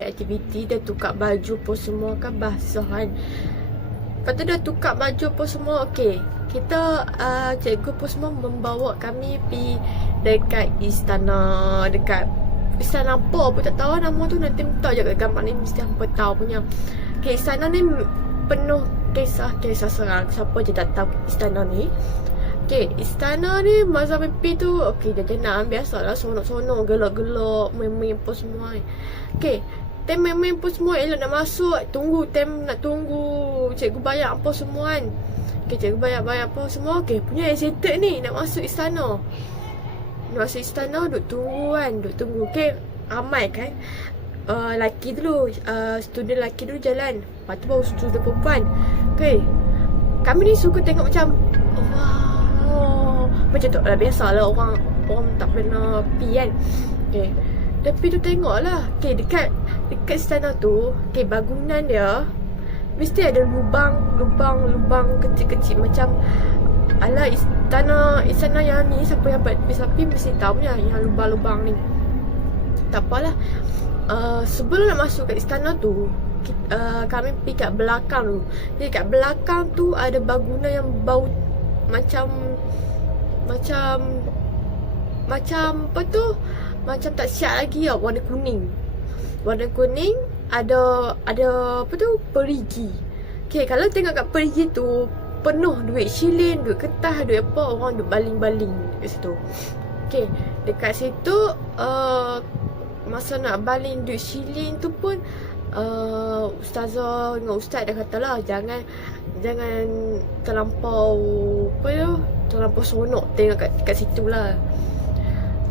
Aktiviti dah tukar baju pun semua kan basah kan. Lepas tu dah tukar baju pun semua. Okey, kita cikgu pun semua membawa kami pergi dekat istana. Dekat istana apa pun tak tahu nama tu. Nanti minta je kat gambar ni, mesti hampa tahu punya. Okey, istana ni penuh kisah-kisah seram. Siapa je tak tahu istana ni. Okey, istana ni masa mimpi tu, okey, jajanan biasalah, sonok-sonok, gelak-gelak, main-main pun semua. Okey, time main-main pun semua, elok nak masuk, nak tunggu cikgu bayar apa semua kan. Okey, cikgu bayar apa semua. Okey, punya excited ni nak masuk istana. Nak masuk istana, duk tunggu. Okey, ramai kan. Lelaki dulu, student lelaki dulu jalan. Lepas tu baru student perempuan. Okey, kami ni suka tengok macam, wow, macam tu lah, biasalah orang tak pernah pergi kan. Okay, tapi tu tengok lah. Okay, dekat istana tu, okay, bangunan dia mesti ada lubang kecil-kecil. Macam ala istana yang ni, siapa yang pergi mesti tahu punya yang lubang-lubang ni. Tak apalah. Sebelum nak masuk kat istana tu, kami pergi kat belakang tu. Jadi kat belakang tu ada bangunan yang bau macam apa tu? Macam tak siap lagi tau. Warna kuning ada apa tu? Perigi. Okay, kalau tengok kat perigi tu penuh duit shilin, duit kertas, duit apa, orang duk baling-baling kat situ. Okay, dekat situ masa nak baling duit shilin tu pun ustazah dengan ustaz dah katalah jangan terlampau terlampau sonok tengok kat situ lah.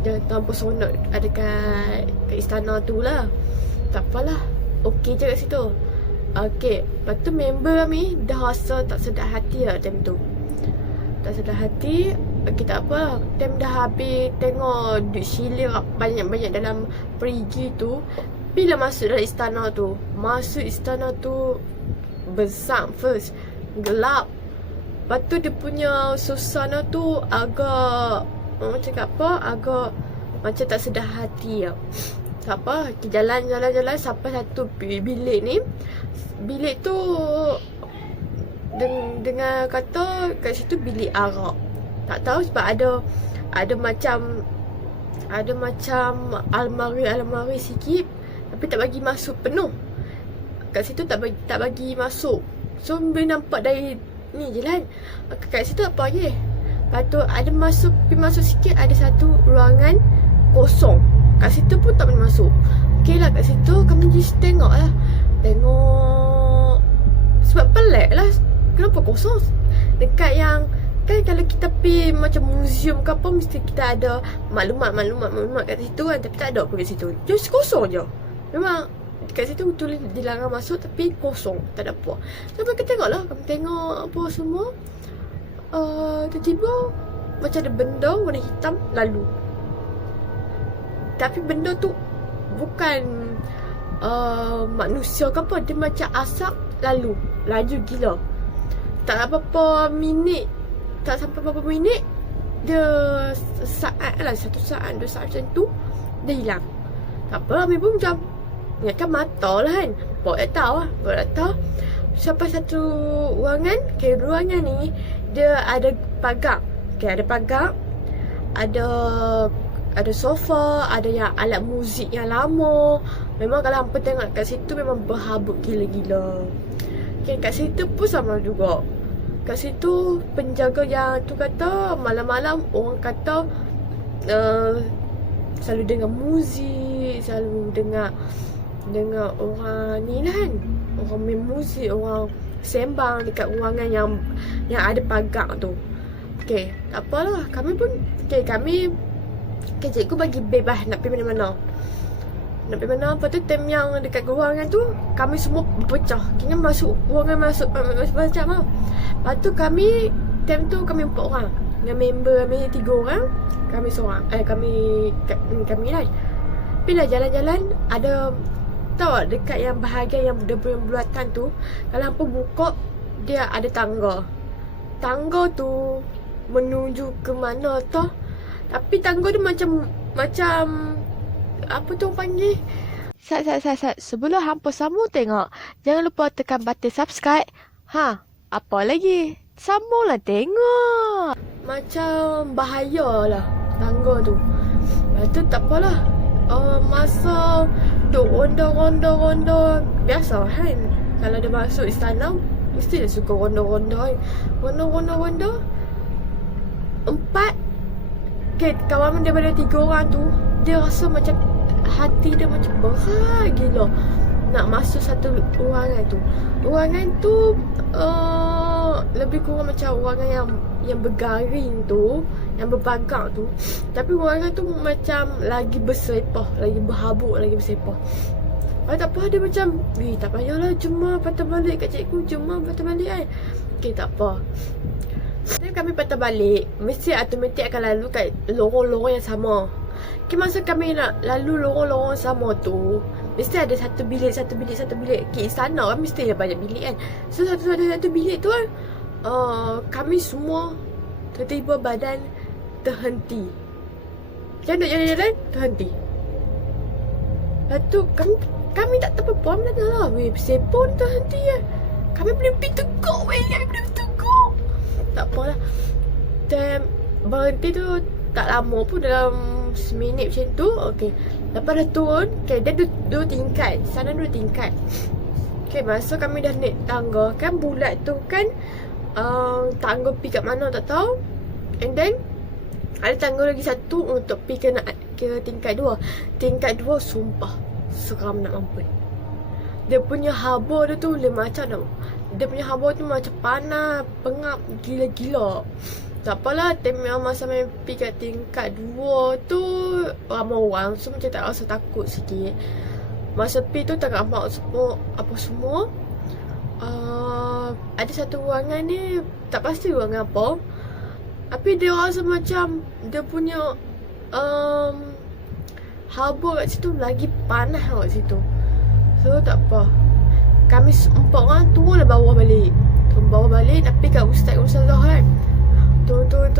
Jangan terlampau sonok ada kat istana tu lah. Tak apalah, okey je kat situ. Okey, lepas tu member kami dah rasa tak sedap hati lah time tu. Tak sedap hati. Okay, tak apa. Time dah habis tengok duit shilin banyak-banyak dalam perigi tu. Bila masuk dalam istana tu, besar first, gelap. Lepas tu dia punya suasana tu agak agak macam tak sedar hati tau. Tak apa, kita jalan sampai satu bilik ni. Bilik tu dengan kata kat situ bilik arak. Tak tahu sebab ada macam almari sikit, tapi tak bagi masuk penuh. Kat situ tak bagi masuk. So boleh nampak dari ni je kan. Kat situ apa je. Lepas tu ada pergi masuk sikit, ada satu ruangan kosong. Kat situ pun tak boleh masuk. Okay lah, kat situ kami just tengok lah. Tengok sebab pelik lah. Kenapa kosong? Dekat yang kan kalau kita pergi macam museum ke apa, mesti kita ada maklumat kat situ kan. Tapi tak ada pun kat situ. Just kosong je. Memang kat situ tulis dilarang masuk, tapi kosong, tak ada apa. Sampai kita tengok lah. Kami tengok apa semua. Tiba-tiba macam ada benda warna hitam lalu. Tapi benda tu bukan manusia ke apa. Dia macam asap lalu. Laju gila. Tak berapa minit, tak sampai berapa minit, dia saat lah, 1 saat, 2 saat macam tu, dia hilang. Tak apa, kami pun macam ingatkan mata lah kan. Bawa tak tahu. Sampai satu ruangan. Okay, ruangan ni dia ada pagar. Okay, ada pagar, ada sofa, ada yang alat muzik yang lama. Memang kalau hampa tengok kat situ memang berhabuk gila-gila. Okay, kat situ pun sama juga. Kat situ penjaga yang tu kata malam-malam orang kata selalu dengar muzik, selalu dengar orang ni lah kan. Orang main muzik, orang sembang dekat ruangan yang ada pagar tu. Okay, tak apalah. Kami pun cikgu bagi bebas nak pergi mana-mana. Lepas tu time yang dekat ruangan tu, kami semua berpecah. Kena masuk ruangan macam lah. Lepas tu time tu kami 4 orang. Dengan member kami 3 orang. Kami seorang. Kami lah. Bila jalan-jalan, ada tahu tak, dekat yang bahagian yang buatan tu, kalau hampa buka, dia ada tangga. Tangga tu menuju ke mana tau. Tapi tangga dia macam macam apa tu orang panggil? Sat. Sebelum hampa sambung tengok, jangan lupa tekan button subscribe. Apa lagi? Sambunglah tengok. Macam bahayalah tangga tu. Lepas tu tak apalah. Masa duk ronda. Biasa kan. Kalau dia masuk istana, mesti dia suka ronda-ronda. Ronda. 4. Okay, kawan daripada 3 orang tu, dia rasa macam hati dia macam berat gila nak masuk satu ruangan tu. Ruangan tu lebih kurang macam ruangan yang bergaring tu, yang berbagak tu. Tapi ruangan tu macam lagi bersepah, lagi berhabuk, lagi bersepah. Tak apa, dia macam, tak payahlah, cuma patah balik kat cikgu, cuma patah balik kan. Okay, tak apa. Setiap kami patah balik, mesti automatik akan lalu kat lorong-lorong yang sama. Okay, masa kami nak lalu lorong-lorong sama tu, mesti ada satu bilik. Okay, istana kan mesti ada banyak bilik kan. So, satu bilik tu kan, kami semua tiba-tiba badan terhenti. Macam duk jalan-jalan, terhenti. Lepas tu, kami tak tahu apa-apa. Kami dah lah, sepon terhenti kan. Kami boleh pergi tegak, kami boleh tegak. Tak apalah. Dan berhenti tu tak lama pun, dalam seminit macam tu. Okay, lepas dah turun. Okay, dia dua tingkat. Sana 2 tingkat. Okay, masa kami dah naik tangga kan, bulat tu kan, tangga pergi kat mana tak tahu. And then ada tangga lagi satu untuk pergi ke tingkat 2. Tingkat 2 sumpah seram nak mampus. Dia punya haba dia tu macam nak, dia punya haba tu macam panas, pengap gila-gila. Tak apalah, masa main pergi kat tingkat 2 tu ramai orang, so macam tak rasa takut sikit. Masa pergi tu tak nampak apa semua. Ada satu ruangan ni, tak pasti ruangan apa, tapi dia rasa macam dia punya haba kat situ lagi panas kat situ. So tak apa, kami 4 orang turunlah bawah balik. Nak pergi kat ustazah kan. Turun.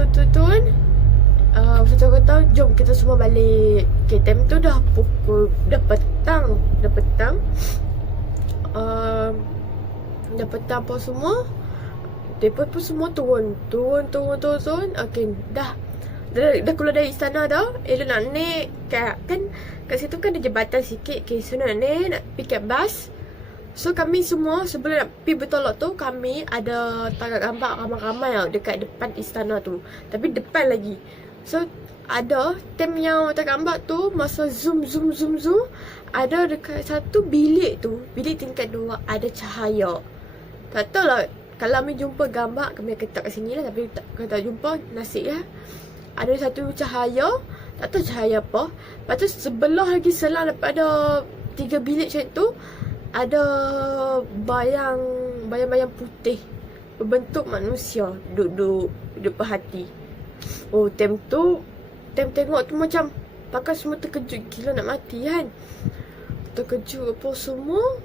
Ustazah kata, jom kita semua balik. Okay, time tu dah petang. Dah petang apa semua. Mereka pun semua turun. Okay, dah keluar dari istana dah. Elok nak naik kan kat situ kan ada jambatan sikit. Okay, so nak naik, nak pergi kat bas. So kami semua sebelum nak pergi bertolak tu, kami ada tangkap gambar ramai-ramai tau dekat depan istana tu. Tapi depan lagi. So ada time yang tangkap gambar tu, masa zoom, ada dekat satu bilik tu, bilik tingkat 2 ada cahaya. Tak tahu lah, kalau kami jumpa gambar, kami akan letak kat sini lah. Tapi kalau tak jumpa, nasib lah. Ada satu cahaya, tak tahu cahaya apa. Lepas tu sebelah lagi, selang daripada 3 bilik macam tu, ada bayang putih berbentuk manusia duduk perhati. Oh, time tengok tu macam pakai semua terkejut gila nak mati kan. Terkejut apa semua.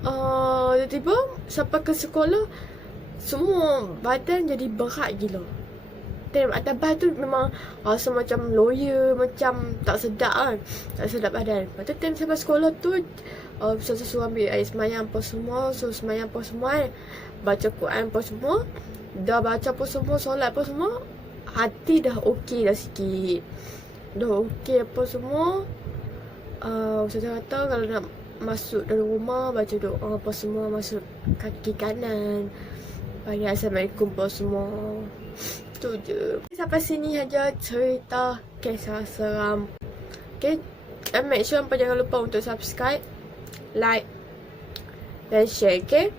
Tiba-tiba sampai ke sekolah, semua badan jadi berat gila. Time atas bas tu memang rasa macam lawyer, macam tak sedap kan. Tak sedap badan. Lepas tu time sampai sekolah tu, ustazah suruh ambil air semayang apa semua. Suruh semayang apa semua kan. Baca Quran apa semua. Dah baca apa semua, solat apa semua. Hati dah okey dah sikit. Dah okey apa semua. Ustazah kata kalau nak masuk dalam rumah, baca doa apa semua, masuk kaki kanan, panggil Assalamualaikum apa semua. Tu je. Sampai sini aja cerita kisah seram. Okay, make sure jangan lupa untuk subscribe, like dan share. Okay.